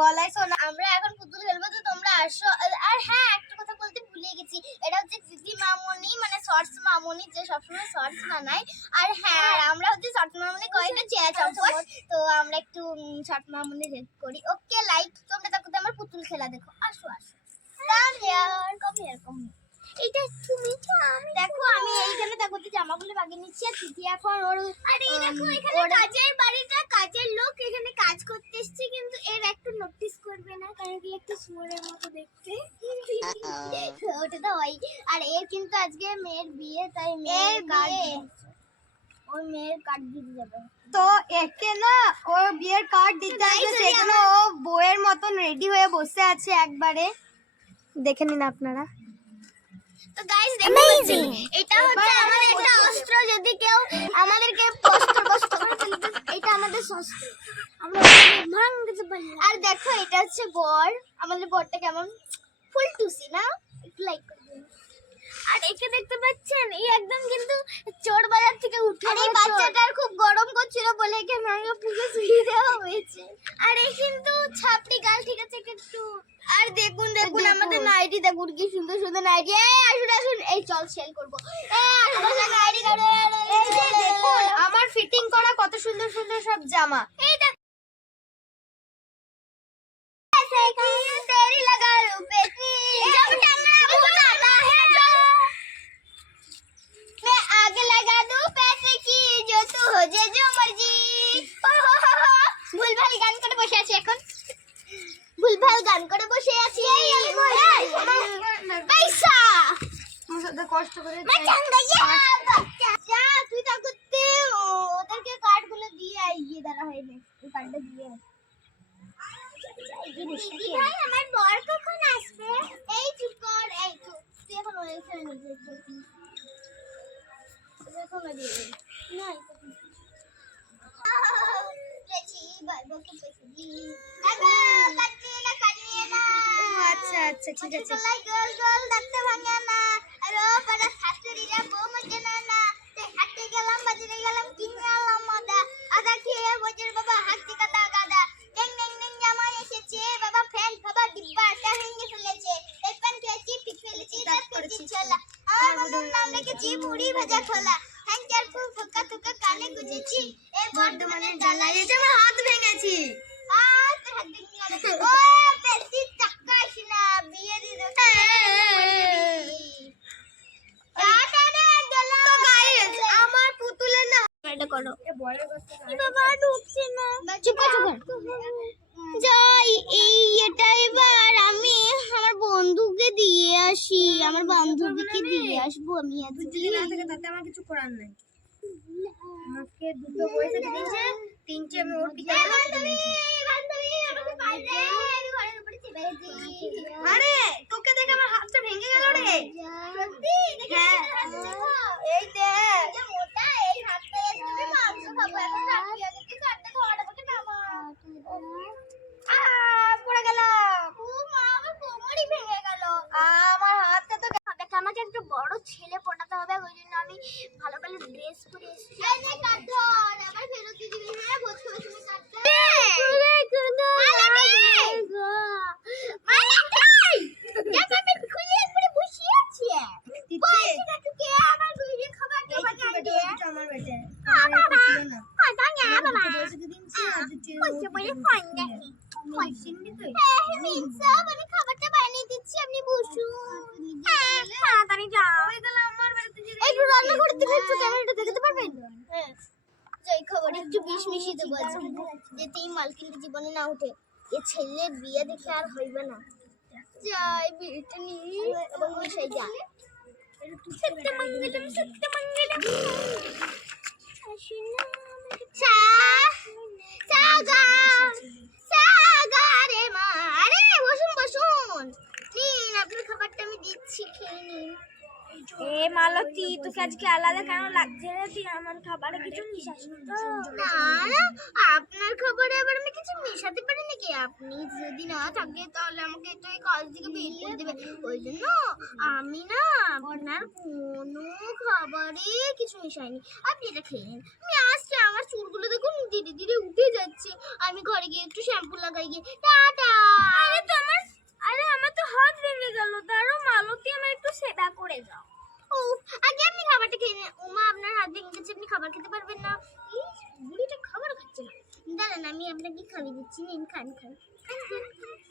গলায় সোনা আমরা এখন পুতুল খেলব তো তোমরা আসো। আর হ্যাঁ একটা কথা বলতে ভুলে গেছি। এটা হচ্ছে দিদি মামনি মানে শর্টস মামনি যে সবসময় শর্টস বানায়। আর হ্যাঁ আমরা হচ্ছে শর্টস মামনি কয়েকটা চেয়া চম্পট তো আমরা একটু শর্ট মামনি হেল্প করি। ওকে লাইক তোমরা তাকে আমার পুতুল খেলা দেখো। আসো আসো। কাম হিয়ার কাম হিয়ার কাম এটা তুমি দেখো আমি এইখানে দেখো জামাগুলো বাগিয়ে নিচ্ছি আর দিদি এখন ওর আরে দেখো এখানে কাজের লোক এখানে কাজ করতে এসেছে কিন্তু এর একটু নোটিস না কারণ কি একটু সুমনের মতো দেখতে। ওটা তো হয়। আর এর কিন্তু আজকে মেয়ের বিয়ে তাই মেয়ের কার্ড ওর মেয়ের কার্ড দিতে যাবে তো একে না ওর বিয়ের কার্ড দিতে আসবে ও বউয়ের মতন রেডি হয়ে বসে আছে একবারে। দেখে নিন আপনারা। তো গাইস অ্যামেজিং এটা হচ্ছে আমাদের একটা অস্ত্র যদি কেউ আমাদেরকে কষ্ট করে ফেলতে এটা আমাদের অস্ত্র আমরা আর দেখো এটা হচ্ছে বর। আমাদের বরটা কেমন? ফুল টুসি না? একটু লাইক করে দিন। আর একে দেখতে পাচ্ছেন এই একদম কিন্তু চোর বাজার থেকে উঠে আর এই বাচ্চাটার খুব গরম করছিল বলে একে ম্যাঙ্গো পুজো শুয়ে দেওয়া হয়েছে। আর এই কিন্তু ছাপড়ি গাল ঠিক আছে একে একটু আর দেখুন দেখুন আমাদের নাইটি দেখুন কি সুন্দর সুন্দর নাইটি। এই আসুন আসুন। এই চল সেল করব। এই আসুন নাইটি। দেখুন আমার ফিটিং করা কত সুন্দর সুন্দর সব জামা। গান করে বসে আছি এই পয়সা। কষ্ট করে তুই তা করতে ওদেরকে কার্ডগুলো দিয়ে দাঁড়া কার্ডটা দিয়ে। দিদি ভাই আমার বর কখন আসবে? এই চুপ কর এই চুপ। তুই এখন নিজে দিয়ে না আচ্ছা ঠিক আছে গোল গোল দাঁতে ভাঙে না আর ও পাড়া শাশুড়িরা বউ মজে না না তাই হাঁটতে গেলাম বাজারে গেলাম কিনে আনলাম মদা আদা খেয়ে বজের বাবা হাঁটতে কাদা গাদা ডেং ডেং ডেং জামাই এসেছে বাবা ফ্যান খাবার ডিব্বাটা ভেঙে ফেলেছে এই প্যান খেয়েছি পিক ফেলেছি দাঁত করেছি ছোলা আমার বন্ধুর নাম রেখেছি মুড়ি ভাজা খোলা হ্যাঙ্কার ফুল ফুকা ফুকা কানে গুজেছি এই বর্ধমানের জ্বালায় যে আমার হাত ভেঙেছি আর তোর হাত ভেঙে গেল। ও, বেশি চাক্কাস না, বিয়ে দিয়ে দেবো। টাটা রে, গেলাম। আমার পুতুলের না এ বাবা, ঢুকছে না। চুপ। যাই, এই এটা এবার আমি আমার বন্ধুকে দিয়ে আসি। আমার বান্ধবীকে দিয়ে আসব আমি আজকে। না থাকে তাতে আমার কিছু করার নাই। আমাকে দুটো বই থেকে দিয়েছে তিনটে আমি ওর পিতা আরে তোকে দেখে আমার হাতটা ভেঙে গেল রে। সত্যি? দেখে হ্যাঁ। এই দেখ যে মোটা এই হাতটা তুমি মাংস খাব এখন রাখি আগে তুই কাটতে খাওয়াটা বকে নামা আ পড়ে গেলাম ও মা আমার কোমরই ভেঙে গেল আমার হাতটা তো দেখ আমাকে একটা বড় ছেলে পটাতে হবে ওই জন্য আমি ভালো ভালো ড্রেস পরে এসেছি এই নে কাট ধর আবার ফেরত দিয়ে দিবি হ্যাঁ ভোজ খাওয়ার সময় কাট খুলে একবারে বসিয়ে আছে বলছিটা তোকে আমার দুইরে খাবার দাবার বেটে কাটে বেটে আমার বেটে বাবা ছিল না কথা না বাবা বসে দিনছি আর দুটো বলছে বলে ফোন দেখি চিনবি তুই হ্যাঁ মিনসাব আমি খাবারটা বানিয়ে দিচ্ছি আপনি বসুন হ্যাঁ তাড়াতাড়ি যাও আমার বাড়িতে যে একটু রান্না করতে একটু ক্যামেরাটা দেখাতে পারবেন হ্যাঁ এই খবর একটু বিষ মিশিয়ে দেবো আজকে যাতে জীবনে না উঠে এ ছেলের বিয়ে দেখে আর হইবে না যাই বিয়েটা এবং মিশাই যা সত্য মঙ্গলম বসুন বসুন। নিন আপনার খাবারটা আমি দিচ্ছি খেয়ে নিন। এ মালতী, তোকে আজকে আলাদা কেন লাগছে রে? তুই আমার খাবারে কিছু মিশাস না আপনার খাবারে আবার আমি কিছু মেশাতে পারি নাকি আপনি যদি না থাকে তাহলে আমাকে তো এই কাজ থেকে বের করে দেবে ওই জন্য আমি না আপনার কোনো খাবারে কিছু মিশাইনি। আপনি এটা খেয়ে নিন। আমি আসছি, আমার চুলগুলো দেখুন, ধীরে ধীরে উঠে যাচ্ছে। আমি ঘরে গিয়ে একটু শ্যাম্পু লাগাই গিয়ে। টাটা! বুড়িটা বুড়িটা খাবার খাচ্ছে না। দাঁড়ান, আমি আপনাকে খাবি দিচ্ছি। নিন খান খান খান খান খান।